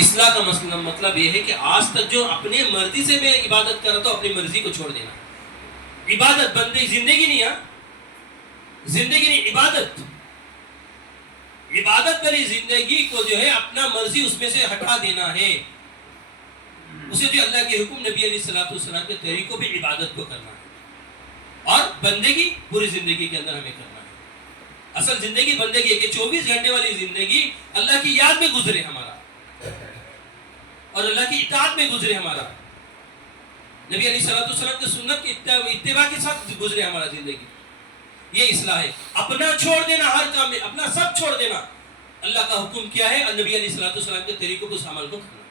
اصلاح کا مطلب یہ ہے کہ آج تک جو اپنے مرضی سے میں عبادت کر رہا تھا اپنی مرضی کو چھوڑ دینا. عبادت بندے زندگی نہیں ہے, زندگی نہیں عبادت, عبادت والی زندگی کو جو ہے اپنا مرضی اس میں سے ہٹا دینا ہے. اسے جو اللہ کے حکم نبی علیہ الصلوۃ والسلام کے طریقوں پہ عبادت کو کرنا ہے اور بندگی پوری زندگی کے اندر ہمیں کرنا ہے. اصل زندگی بندگی ہے کہ 24 گھنٹے والی زندگی اللہ کی یاد میں گزرے ہمارا اور اللہ کی اطاعت میں گزرے ہمارا, نبی علیہ الصلوۃ والسلام کی سنت کے اتباع کے ساتھ گزرے ہمارا زندگی. یہ اصلاح ہے. اپنا چھوڑ دینا, ہر کام میں اپنا سب چھوڑ دینا. اللہ کا حکم کیا ہے اور نبی علیہ الصلوۃ والسلام کے طریقوں کو عمل کو کرنا.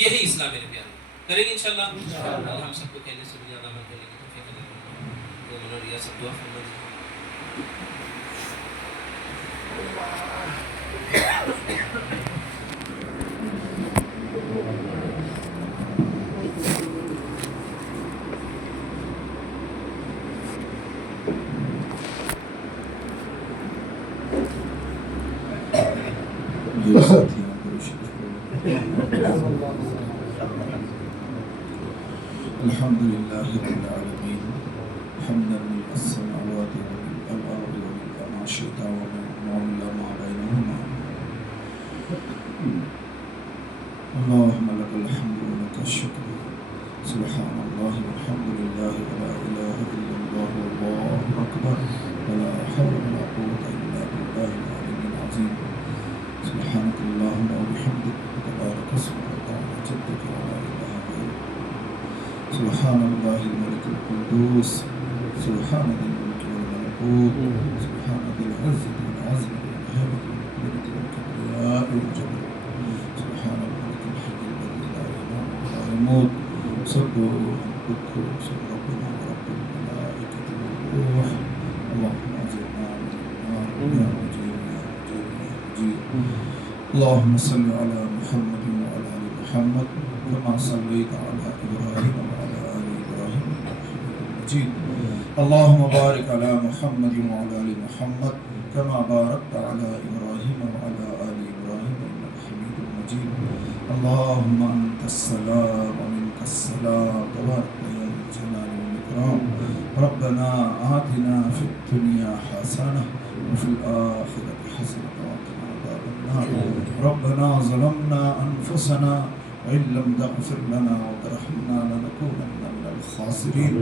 یہ ہے اسلام میرے پیارے. کریں گے انشاءاللہ. اللہ ہم سب کو کہنے سے زیادہ عمل کرنے کی توفیق عطا فرمائے. یہ سب دعا فرمائے. الحمد لله رب العالمين حمدا ملء السماوات والأرض وملء ما شئت وملء ما بينهما. اللهم لك الحمد ولك الشكر. سبحان الله والحمد لله ولا إله إلا الله والله أكبر ولا حول ولا قوة إلا بالله العلي العظيم. سبحانك اللهم وبحمدك وتبارك اسمك وتعالى جدك ولا إله غيرك. سبحان الله الملك القدوس. سبحان ذي الملك والملكوت. سبحان ذي العزة والعظمة والهيبة والقدرة والكبرياء والجبروت. سبحان الملك الحي الذي لا ينام ولا يموت. سبحوه القدوس ربنا ورب الملائكة والروح. اللهم أجرنا من النار يا مجيب يا مجيب يا مجيب. اللهم صل على محمد وعلى آل محمد كما صليت على إبراهيم وعلى آل إبراهيم إنك حميد مجيد. اللهم بارك على محمد وعلى آل محمد كما باركت على إبراهيم وعلى آل إبراهيم إنك حميد مجيد. اللهم أنت السلام ومنك السلام تبارك يا ذا الجلال والإكرام. ربنا آتنا في الدنيا حسنة وفي الآخرة حسنة وقنا عذاب النار. ربنا ظلمنا أنفسنا وإن لم تغفر لنا وترحمنا لنكونن من الخاسرين.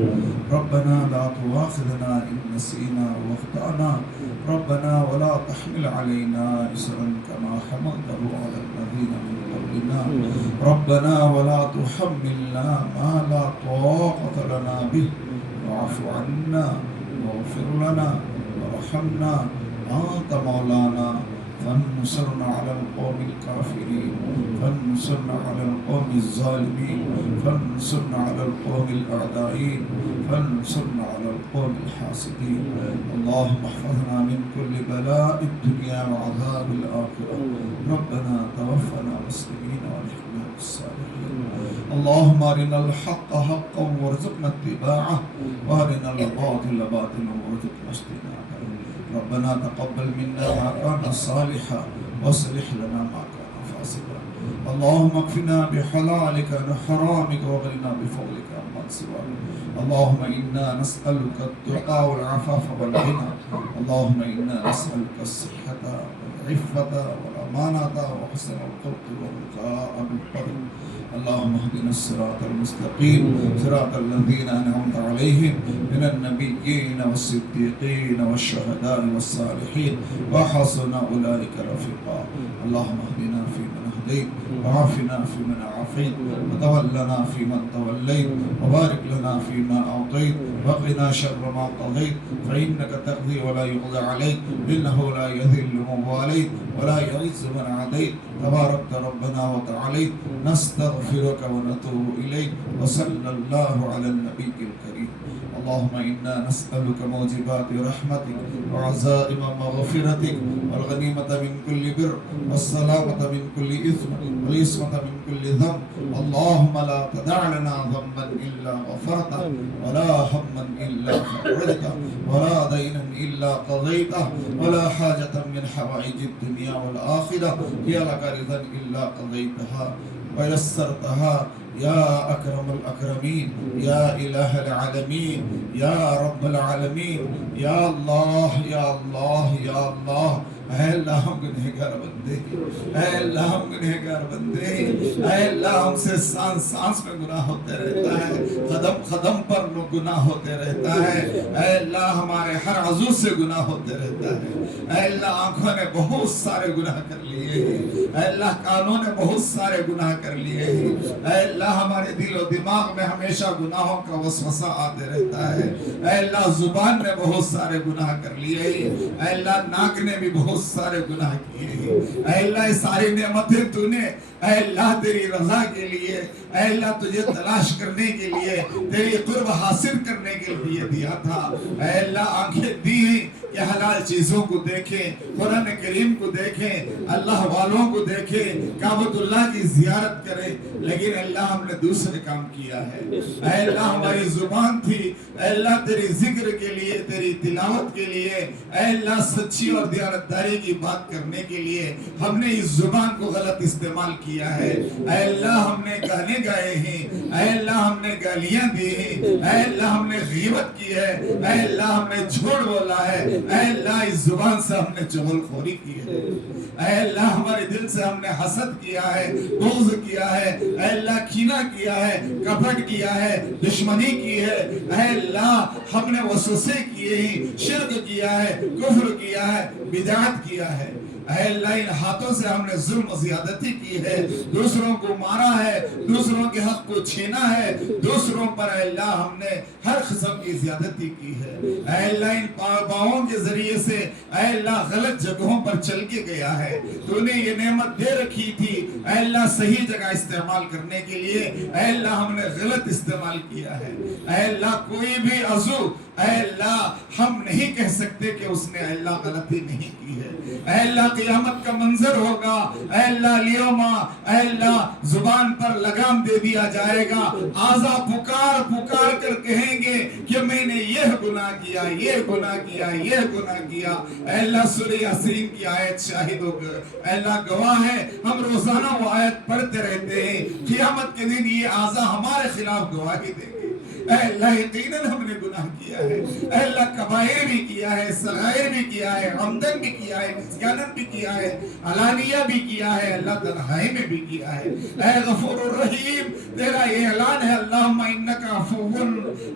ربنا لا تؤاخذنا إن نسينا واخطأنا. ربنا ولا تحمل علينا إصرا كما حملته على الذين من قبلنا. ربنا ولا تحملنا ما لا طاقة لنا به. واعف عنا واغفر لنا وارحمنا أنت مولانا فانصرنا على القوم الكافرين. فانصرنا على القوم الظالمين. فانصرنا على القوم الأعدائين. فانصرنا على القوم الحاسدين. اللهم احفظنا من كل بلاء الدنيا وعذاب الآخرة. ربنا توفنا مسلمين والحقنا بالصالحين. اللهم أرنا الحق حقا وارزقنا اتباعه وأرنا الباطل باطلا وارزقنا اجتنابه. ربنا تقبل منا ما كان صالحا واصلح لنا ما كان فاسدا. اللهم اكفنا بحلالك عن حرامك وغننا بفضلك عمن سواك. اللهم إنا نسألك التقى والعفاف والغنى. اللهم إنا نسألك الصحة والعفة والأمانة وحسن الخلق والرجاء بالفضل. اللهم اهدنا الصراط المستقيم صراط الذين أنعمت عليهم من النبيين والصديقين والشهداء والصالحين وحسن أولئك رفيقا. اللهم اهدنا فيمن هديت وعافنا فيمن عافيت وتولنا فيمن توليت وبارك لنا فيما أعطيت وقنا شر ما قضيت فإنك تقضي ولا يقضى عليك إنه لا يذل من واليت ولا يعز من عاديت تباركت ربنا وتعاليت. نستغفرك ونتوب إليك وصلى الله على النبي الكريم. اللهم إنا نسألك موجبات رحمتك وعزائم مغفرتك والغنيمة من كل بر والسلامة من كل إثم والعصمة من كل ذنب. اللهم لا تدع لنا ذنبا إلا غفرته ولا هما إلا فرجته ولا دينا إلا قضيته ولا حاجة من حوائج الدنيا والآخرة هي لك رضا إلا قضيتها ويسرتها يا أكرم الأكرمين يا إله العالمين يا رب العالمین یا اللہ یا اللہ یا اللہ. اے اللہ ہم گنہگار بندے ہیں، اے اللہ ہم گنہگار بندے ہیں، اے اللہ ہم سے سانس سانس میں گناہ ہوتے رہتا ہے، قدم قدم پر گناہ ہوتے رہتا ہے. اے اللہ ہمارے ہر عضو سے گناہ ہوتے رہتا ہے. اے اللہ آنکھوں نے بہت سارے گناہ کر لیے ہیں، اے اللہ کانوں نے بہت سارے گناہ کر لیے ہیں. اے اللہ ہمارے دل و دماغ میں ہمیشہ گناہوں کا وسوسہ آتے رہتا ہے. اے اللہ زبان نے بہت سارے گناہ کر لیے ہیں. اے اللہ ناک نے بھی بہت سارے گناہ کیے ہیں. اے اللہ یہ ساری نعمتیں تو نے اے اللہ تیری رضا کے لیے، اے اللہ تجھے تلاش کرنے کے لیے، تیری قرب حاصل کرنے کے لیے دیا تھا. اے اللہ آنکھیں دی کہ حلال چیزوں کو دیکھیں، قرآن کریم کو دیکھیں، اللہ والوں کو دیکھیں، کعبۃ اللہ کی زیارت کریں، لیکن اللہ ہم نے دوسرے کام کیا ہے. اے اللہ ہماری زبان تھی اے اللہ تیری ذکر کے لیے، تیری تلاوت کے لیے، اے اللہ سچی اور دیانتداری کی بات کرنے کے لیے ہم نے اس زبان کو غلط استعمال کیا ہے. اے اللہ ہم نے گانے گائے ہیں، اے اللہ ہم نے گالیاں دی ہیں، اے اللہ ہم نے غیبت کی ہے، اے اللہ ہم نے جھوٹ بولا ہے، اے اللہ اس زبان سے ہم نے چغل خوری کی ہے. اے اللہ ہمارے دل سے ہم نے حسد کیا ہے، بغض کیا ہے، اے اللہ کینہ کیا ہے، کپٹ کیا ہے، دشمنی کی ہے. اے اللہ ہم نے وسوسے کیے ہیں، شرک کیا ہے، کفر کیا ہے، بدعت کیا ہے. اے اللہ ان ہاتھوں سے ہم نے ظلم و زیادتی کی ہے، دوسروں کو مارا ہے، دوسروں کے حق کو چھینا ہے، دوسروں پر اے اللہ ہم نے ہر قسم کی زیادتی کی ہے. اے اللہ ان پاؤں کے ذریعے سے اے اللہ غلط جگہوں پر چل کے گیا ہے. تو نے یہ نعمت دے رکھی تھی اے اللہ صحیح جگہ استعمال کرنے کے لیے، اے اللہ ہم نے غلط استعمال کیا ہے. اے اللہ کوئی بھی عضو اے اللہ ہم نہیں کہہ سکتے کہ اس نے اے اللہ غلطی نہیں کی ہے. اے اللہ قیامت کا منظر ہوگا، اے اللہ لیوما اے اللہ زبان پر لگام دے دیا جائے گا، اعضا پکار پکار کر کہیں گے کہ میں نے یہ گناہ کیا، یہ گناہ کیا، یہ گناہ کیا. اے اللہ سورہ یاسین کی آیت شاہد ہو گئے، اے اللہ گواہ ہے، ہم روزانہ وہ آیت پڑھتے رہتے ہیں. قیامت کے دن یہ اعضا ہمارے خلاف گواہی دیں گے. اے اللہ یقیناً ہم نے گناہ کیا ہے، اے اللہ کبائر بھی کیا ہے، صغائر بھی کیا ہے، عمدن بھی کیا ہے، نسیانت بھی کیا ہے، علانیہ بھی کیا ہے، اللہ تنہائی میں بھی کیا ہے. اے غفور الرحیم تیرا یہ اعلان ہے اللہم انکا عفوٌ،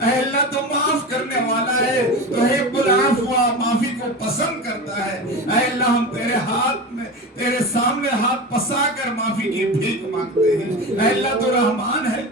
اے اللہ تو معاف کرنے والا ہے، تو حب العفو معافی کو پسند کرتا ہے. اے اللہ ہم تیرے ہاتھ میں تیرے سامنے ہاتھ پسا کر معافی کی بھیک مانگتے ہیں. اے اللہ تو رحمان ہے،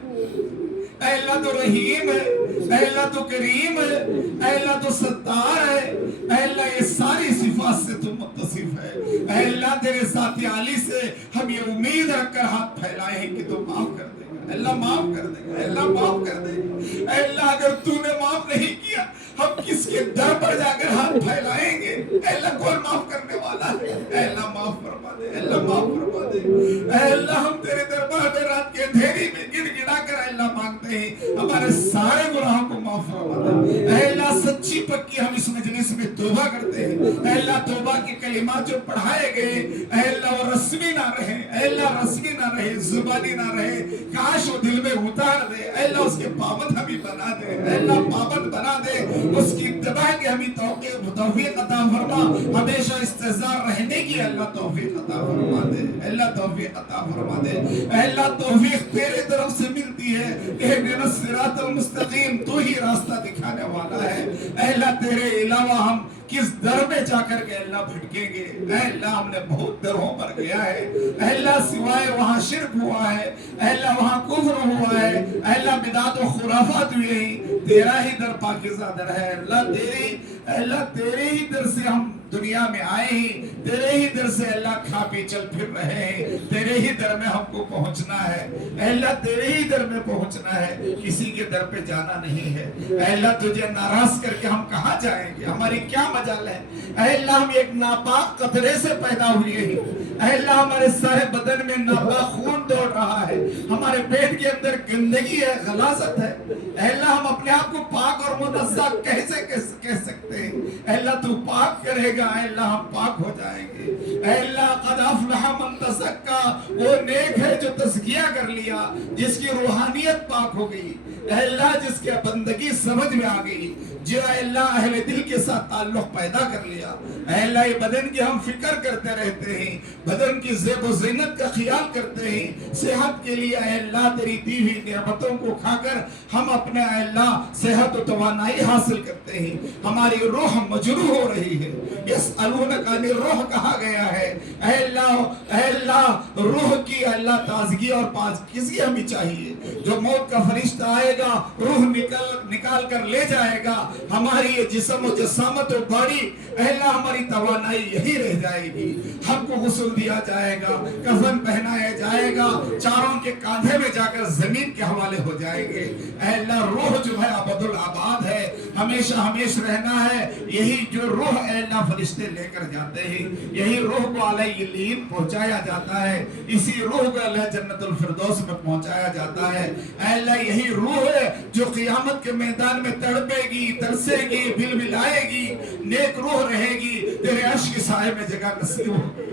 اے اللہ تو رحیم ہے، اے اللہ تو کریم ہے، اے اللہ تو ستار ہے. اے اللہ یہ ساری صفات سے تو متصف ہے. اے اللہ تیرے ذات عالی سے ہم یہ امید رکھ کر ہاتھ پھیلائے ہیں کہ تو معاف کر دے گا. اللہ معاف کر دے گا، اللہ معاف کر دے گا. اے اللہ اگر تو نے معاف نہیں کیا ہم کس کے در پر جا کر ہاتھ پھیلائیں گے؟ اے اللہ کون معاف کرنے والا ہے؟ اے اللہ معاف فرما دے، اے اللہ معاف فرما دے. اے اللہ ہم تیرے دربار میں رات کے اندھیری میں گڑ گڑا کر اے اللہ مانگتے ہیں ہمارے سارے گناہوں کو معاف فرما دے. اے اللہ سچی پکی ہم اس مجلس میں توبہ کرتے ہیں. اے اللہ توبہ کے کلمات جو پڑھائے گئے اے اللہ وہ رسمی نہ رہے، اے اللہ رسمی نہ رہے، زبانی نہ رہے، کاش وہ دل میں اتار دے. اے اللہ اس کے پابند ہمیں بنا دے، اے اللہ پابند بنا دے، اس کی اتباع کے ہمیں توفیق عطا فرما. ہمیشہ استحضار رہنے کی اللہ توفیق عطا فرما دے، اللہ توفیق عطا فرما دے. اے اللہ توفیق تیرے طرف سے ملتی ہے، اہدنا الصراط المستقیم، تو ہی راستہ دکھانے والا ہے. اے اللہ تیرے علاوہ ہم کس در میں جا کر کے اللہ بھٹکیں گے؟ اے اللہ ہم نے بہت دروں پر گیا ہے. اے اللہ سوائے وہاں شرک ہوا ہے، اے اللہ وہاں کفر ہوا ہے، اے اللہ بدعت و خرافات ہوئے ہیں. تیرا ہی در پاکیزہ در ہے. اللہ تیرے ہی در سے ہم دنیا میں آئے ہی تیرے ہی در سے اللہ کھا پی چل پھر رہے ہیں، تیرے ہی در میں ہم کو پہنچنا ہے اے اللہ، تیرے ہی در میں پہنچنا ہے، کسی کے در پہ جانا نہیں ہے اے اللہ۔ تجھے ناراض کر کے ہم کہاں جائیں گے؟ ہماری کیا مجال ہے اے اللہ؟ ہم ایک ناپاک قطرے سے پیدا ہوئے ہیں اے اللہ، ہمارے سارے بدن میں ناپاک خون دوڑ رہا ہے، ہمارے پیٹ کے اندر گندگی ہے، غلاظت ہے اے اللہ۔ ہم اپنے آپ کو پاک اور منزہ کیسے کہہ سکتے ہیں اے اللہ؟ تو پاک کرے گا اے اللہ، ہم پاک ہو جائیں گے اے اللہ۔ قد افلح من تزکا، وہ نیک ہے جو تزکیہ کر لیا، جس کی روحانیت پاک ہو گئی اے اللہ، جس کی بندگی سمجھ میں آ گئی، جو اے اللہ اہل دل کے ساتھ تعلق پیدا کر لیا اے اللہ۔ یہ بدن کی ہم فکر کرتے رہتے ہیں، بدن کی زیب و زینت کا خیال کرتے ہیں، صحت کے لیے اے اللہ تیری دی ہوئی نعمتوں کو کھا کر ہم اپنے اے اللہ صحت و توانائی حاصل کرتے ہیں، ہماری روح مجروح ہو رہی ہے۔ یسألونک عن الروح کہا گیا ہے اے اللہ روح کی اللہ تازگی اور پاکیزگی ہمیں چاہیے۔ جو موت کا فرشتہ آئے گا، روح نکال کر لے جائے گا، ہماری یہ جسم و جسامت و باڑی اے اللہ ہماری توانائی یہی رہ جائے گی۔ ہم کو غسل دیا جائے گا، کفن پہنایا جائے گا، چاروں کے کاندھے میں جا کر زمین کے حوالے ہو جائیں گے اے اللہ۔ روح جو ہے ابد الآباد ہے، ہمیشہ ہمیشہ رہنا ہے۔ یہی جو روح اے اللہ فرشتے لے کر جاتے ہیں، یہی روح کو علیہ الین پہنچایا جاتا ہے، اسی روح کو اللہ جنت الفردوس میں پہنچایا جاتا ہے اے اللہ۔ یہی روح ہے جو قیامت کے میدان میں تڑپے گی، ترسے گی، بل بلائے گی، نیک روح رہے گی، تیرے عرش کے سائے میں جگہ نصیب ہوگی۔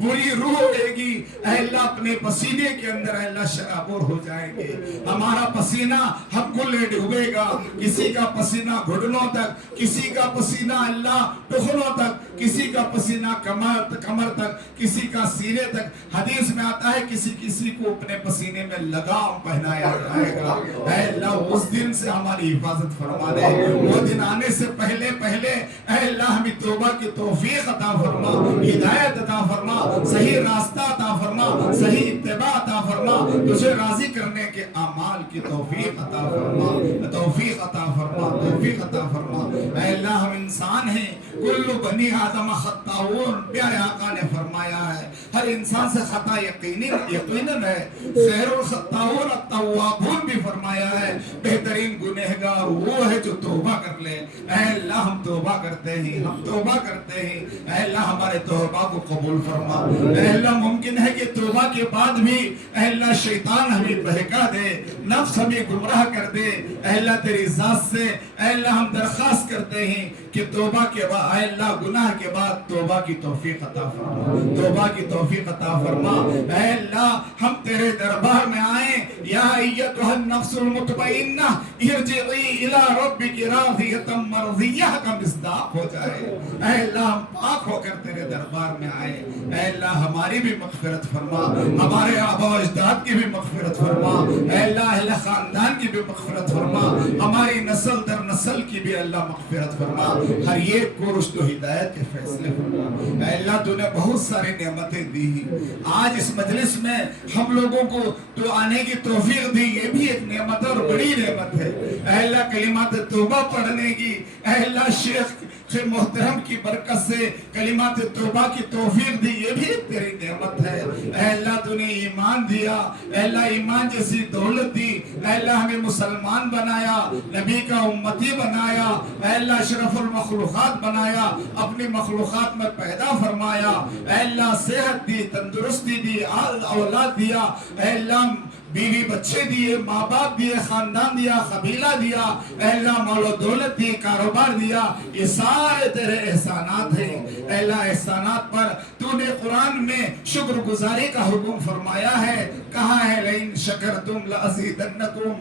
بری روح رہے گی اے اللہ اپنے پسینے کے اندر اے اللہ شرابور ہو جائیں گے۔ ہمارا پسینہ ہم کو لے ڈوبے گا، کسی کا پسینہ گھٹنوں تک، کسی کا پسینہ اللہ ٹخنوں تک، کسی کا پسینہ کمر تک، کسی کا سینے تک۔ حدیث میں آتا ہے کسی کو اپنے پسینے میں لگام پہنایا جائے گا اے اللہ۔ اس دن سے ہماری حفاظت فرما دے، وہ دن آنے سے پہلے اے اللہ ہمیں توبہ کی توفیق عطا فرما، ہدایت عطا فرما، صحیح راستہ عطا فرما، صحیح اتباع عطا فرما، تجھے راضی کرنے کے اعمال کی توفیق عطا فرما، توفیق عطا فرما، توفیق عطا فرما اے اللہ۔ ہم انسان ہیں، کل بنی آدم خطاؤن، پیارے آقا نے فرمایا ہے ہر انسان سے خطا یقیناً ہے، خیر الخطاؤن التوابون بھی فرمایا ہے، بہترین گنہگار وہ ہے جو توبہ کر لے اے اللہ۔ ہم توبہ کرتے ہیں، ہم توبہ کرتے ہیں اے اللہ، ہمارے توبہ کو قبول فرما اے اللہ۔ ممکن ہے کہ توبہ کے بعد بھی اے اللہ شیطان ہمیں بہکا دے، نفس ہمیں گمراہ کر دے اے اللہ۔ تیری ذات سے اے اللہ ہم درخواست کرتے ہیں کہ توبہ کے بعد اے اللہ گناہ کے بعد توبہ کی توفیق عطا فرما، توبہ کی توفیق عطا فرما اے اللہ۔ ہم تیرے دربار میں آئیں، یا ایتھا النفس المطمئنہ ارجعی الی ربک راضیۃ مرضیہ کا مصداق ہو جائے اے اللہ۔ ہم پاک ہو کر تیرے دربار میں آئے اے اللہ، ہماری بھی مغفرت فرما، ہمارے آبا و اجداد کی بھی مغفرت فرما اے اللہ، اہل خاندان کی بھی مغفرت فرما، ہماری نسل در نسل کی بھی اللہ مغفرت فرما، ہر ایک کو رشد و ہدایت کے فیصلے فرما اے اللہ۔ تو نے بہت ساری نعمتیں دی ہیں، آج اس مجلس میں ہم لوگوں کو تو آنے کی توفیق دی، یہ بھی ایک نعمت اور بڑی نعمت ہے اے اللہ۔ کلمات توبہ پڑھنے کی اے اللہ، شیخ محترم کی برکت سے کلمات توبہ کی توفیق دی، یہ بھی تیری نعمت ہے اے اللہ۔ تو نے ایمان دیا اے اللہ، ایمان جیسی دولت دی اے اللہ، ہمیں مسلمان بنایا، نبی کا امتی بنایا اے اللہ، اشرف المخلوقات بنایا، اپنی مخلوقات میں پیدا فرمایا اے اللہ۔ صحت دی، تندرستی دی، اولاد دیا اے اللہ، بیوی بچے دیے، ماں باپ دیے، خاندان دیا، قبیلہ دیا اے اللہ، مال و دولت دی، کاروبار دیا، یہ سارے تیرے احسانات ہیں اے اللہ۔ احسانات پر تو نے قرآن میں شکر گزاری کا حکم فرمایا ہے، کہا ہے لئن شکرتم لأزیدنکم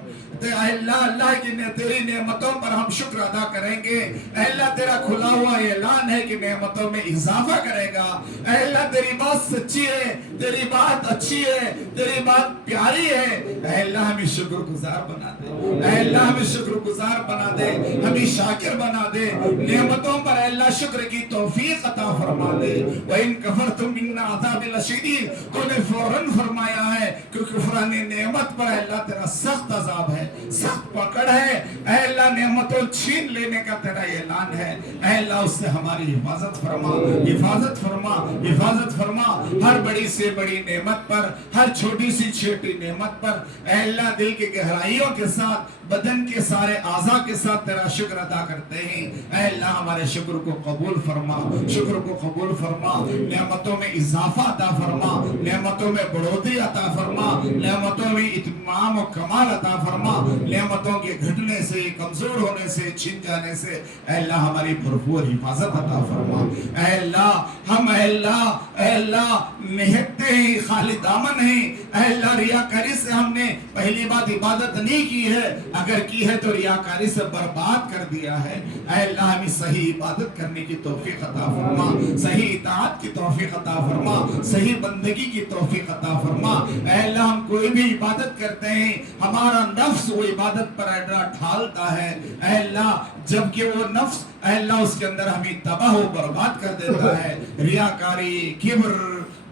اے اللہ، اللہ کی تیری نعمتوں پر ہم شکر ادا کریں گے اے اللہ۔ تیرا کھلا ہوا اعلان ہے کہ نعمتوں میں اضافہ کرے گا اے اللہ۔ تیری بات سچی ہے، تیری بات اچھی ہے، تیری بات پیاری ہے اے اللہ۔ ہمیں شکر گزار بنا دے اے اللہ، ہمیں شکر گزار بنا دے، ہمیں شاکر بنا دے، نعمتوں پر اے اللہ شکر کی توفیق عطا فرما دے۔ وَإِن كَفَرْتُمْ إِنَّ عَذَابِ لَشَدِيدٌ، تو نے فوراً فرمایا ہے کہ کفران نعمت پر اے اللہ تیرا سخت عذاب ہے، سخت پکڑ ہے، اے اللہ نعمتوں چھین لینے کا تیرا اعلان ہے، اے اللہ اس سے ہماری حفاظت فرما، حفاظت فرما، حفاظت فرما، ہر بڑی سے بڑی نعمت پر، ہر چھوٹی سی چھوٹی نعمت پر اے اللہ دل کی گہرائیوں کے ساتھ، بدن کے سارے اعضاء کے ساتھ تیرا شکر ادا کرتے ہیں، اے اللہ ہمارے شکر کو قبول فرما، شکر کو قبول فرما، نعمتوں میں اضافہ عطا فرما، نعمتوں میں بڑھوتری عطا فرما، نعمتوں میں اتمام و کمال عطا فرما، نعمتوں کے گھٹنے سے، کمزور ہونے سے، چھن جانے سے اے اللہ ہماری بھرپور حفاظت عطا فرما، اے اللہ ہم اے اللہ نہتے ہیں، خالی دامن ہیں، اے اللہ ریاکاری سے ہم نے پہلی بات عبادت نہیں کی ہے، اگر کی ہے تو ریاکاری سے برباد کر دیا ہے، اے اللہ ہمیں صحیح عبادت کرنے کی توفیق عطا فرما، صحیح اطاعت کی توفیق عطا فرما، صحیح بندگی کی توفیق عطا فرما، اے اللہ ہم کوئی بھی عبادت کرتے ہیں ہمارا نفس وہ عبادت پر اڈرا ڈھالتا ہے، اے اللہ جبکہ وہ نفس اے اللہ اس کے اندر ہمیں تباہ و برباد کر دیتا ہے، ریاکاری، کبر،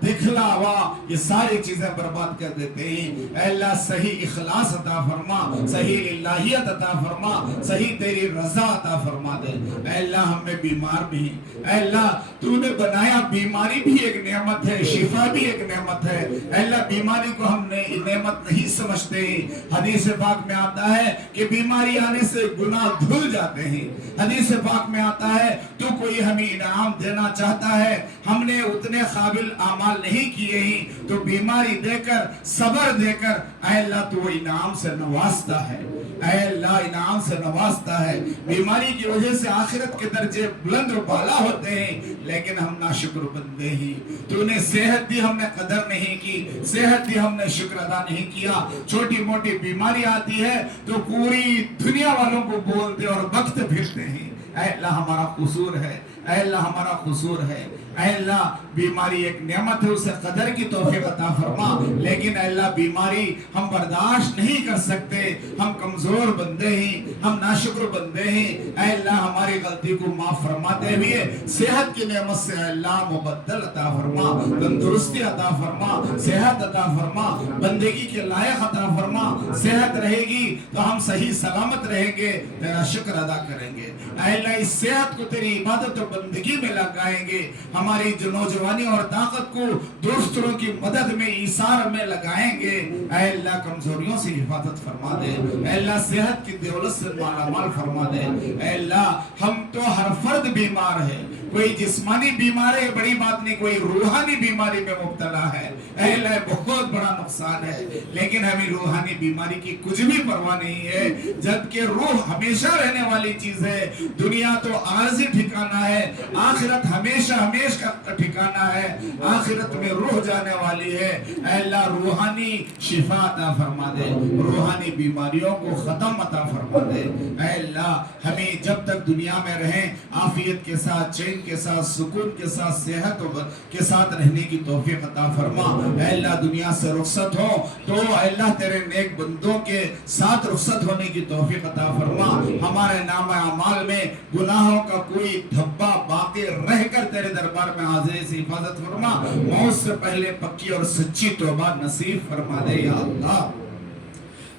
دکھلاوا یہ ساری چیزیں برباد کر دیتے ہیں، اے اللہ صحیح اخلاص عطا فرما، صحیح الہیت عطا فرما، صحیح تیری رضا عطا فرما دے، اے اللہ ہم میں بیمار بھی ہیں، اے اللہ تو نے بنایا بیماری بھی ایک نعمت ہے، شفا بھی ایک نعمت ہے، اے اللہ بیماری کو ہم نے نعمت نہیں سمجھتے ہیں، حدیث پاک میں آتا ہے کہ بیماری آنے سے گناہ دھل جاتے ہیں، حدیث پاک میں آتا ہے تو کوئی ہمیں انعام دینا چاہتا ہے، ہم نے اتنے قابل اعمال نہیں کیے ہیں تو بیماری دے کر صبر دے کر اے اللہ تو انعام سے نوازتا ہے، اے اللہ انعام سے نوازتا ہے، بیماری کی وجہ سے آخرت کے درجے بلند و بالا ہوتے ہیں لیکن ہم ناشکر بندے ہیں، تو نے صحت دی ہم نے قدر نہیں کی، صحت دی ہم نے شکر ادا نہیں کیا، چھوٹی موٹی بیماری آتی ہے تو پوری دنیا والوں کو بولتے اور بکتے پھرتے ہیں، اے اللہ ہمارا قصور ہے، اے اللہ ہمارا قصور ہے، اے اللہ بیماری ایک نعمت ہے اسے قدر کی توفیق عطا فرما، لیکن اے اللہ بیماری ہم برداشت نہیں کر سکتے، ہم کمزور بندے ہیں، ہم ناشکر بندے ہیں، اے اللہ ہماری غلطی کو معاف فرماتے ہوئے صحت کی نعمت سے اے اللہ مبدل عطا فرما، تندرستی عطا فرما، صحت عطا فرما، بندگی کے لائق عطا فرما، صحت رہے گی تو ہم صحیح سلامت رہیں گے، تیرا شکر ادا کریں گے، اے اللہ اس صحت کو تیری عبادت و بندگی میں لگائیں گے، ہماری جو نوجوانی اور طاقت کو دوسروں کی مدد میں ایثار میں لگائیں گے، اے اللہ کمزوریوں سے حفاظت فرما دے، اے اللہ صحت کی دولت سے مالا مال فرما دے، اے اللہ ہم تو ہر فرد بیمار ہے، کوئی جسمانی بیمار ہے بڑی بات نہیں، کوئی روحانی بیماری میں مبتلا ہے، اے اللہ بہت بڑا نقصان ہے، لیکن ہمیں روحانی بیماری کی کچھ بھی پرواہ نہیں ہے، جبکہ روح ہمیشہ رہنے والی چیز ہے، دنیا تو عارضی ٹھکانہ ہے، آخرت ہمیشہ کا ٹھکانہ ہے، آخرت میں روح جانے والی ہے، اے اللہ روحانی شفا عطا فرما دے، روحانی بیماریوں کو ختم عطا فرما دے، اے اللہ ہمیں جب تک دنیا میں رہیں عافیت کے ساتھ، چین کے ساتھ، سکون کے ساتھ، صحت کے ساتھ رہنے کی توفیق عطا فرما، اے اللہ دنیا سے رخصت ہو تو اے اللہ تیرے نیک بندوں کے ساتھ رخصت ہونے کی توفیق عطا فرما، ہمارے نام اعمال میں گناہوں کا کوئی دھبا باقی رہ کر تیرے دربار میں حاضری سے حفاظت فرما، موت سے پہلے پکی اور سچی توبہ نصیب فرما دے یا اللہ،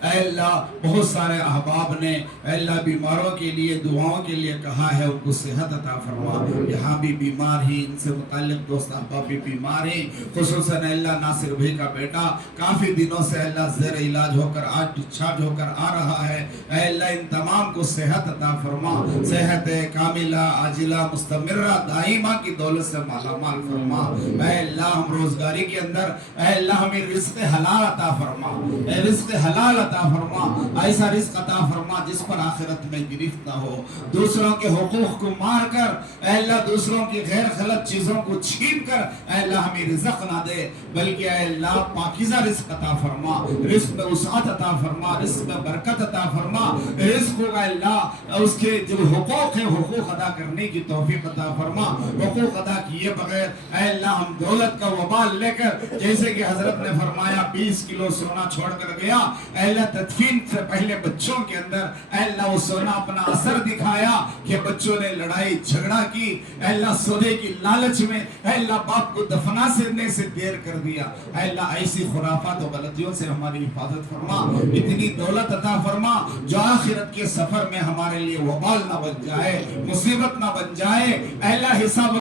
اے اللہ بہت سارے احباب نے اے اللہ بیماروں کے لیے دعاؤں کے لیے کہا ہے، ان کو صحت عطا فرما، یہاں بھی بیمار ہیں، ان سے متعلق دوست احباب بھی بیمار ہیں، خصوصاً اے اللہ ناصر بھائی کا بیٹا کافی دنوں سے اے اللہ زیر علاج ہو کر آج ڈسچارج ہو کر آ رہا ہے، اے اللہ ان تمام کو صحت عطا فرما، صحت کاملہ عاجلہ مستمرہ دائمہ کی دولت سے مالا مال فرما، اے اللہ ہم روزگاری کے اندر اے اللہ ہمیں رزق حلال عطا فرما، اے رزق حلال عطا فرما، ایسا رزق عطا فرما جس پر آخرت میں گرفت نہ ہو، دوسروں کے حقوق کو مار کر اے اللہ دوسروں کی غیر غلط چیزوں کو چھین کر اے اللہ ہمیں رزق نہ دے، بلکہ اے اللہ پاکیزہ رزق عطا فرما، رزق میں وسعت عطا فرما، رزق میں برکت عطا فرما، رزق کو اے اللہ اس کے جو حقوق ہیں حقوق ادا کرنے کی توفیق عطا فرما، حقوق ادا کیے بغیر اے اللہ ہم دولت کا وبال لے کر جیسے کہ حضرت نے فرمایا 20 کلو سونا چھوڑ کر گیا، اے اللہ اللہ تدفین سے پہلے بچوں کے اندر اے اللہ وہ سونا اپنا اثر دکھایا کہ بچوں نے لڑائی جھگڑا کی، اے اللہ سودے کی لالچ میں اے اللہ باپ کو دفنا سے دیر کر دیا۔ اے اللہ ایسی خرافات و غلطیوں سے ہماری حفاظت فرما، اتنی دولت عطا فرما جو آخرت کے سفر میں ہمارے لیے وبال نہ بن جائے، مصیبت نہ بن جائے۔ اے اللہ حساب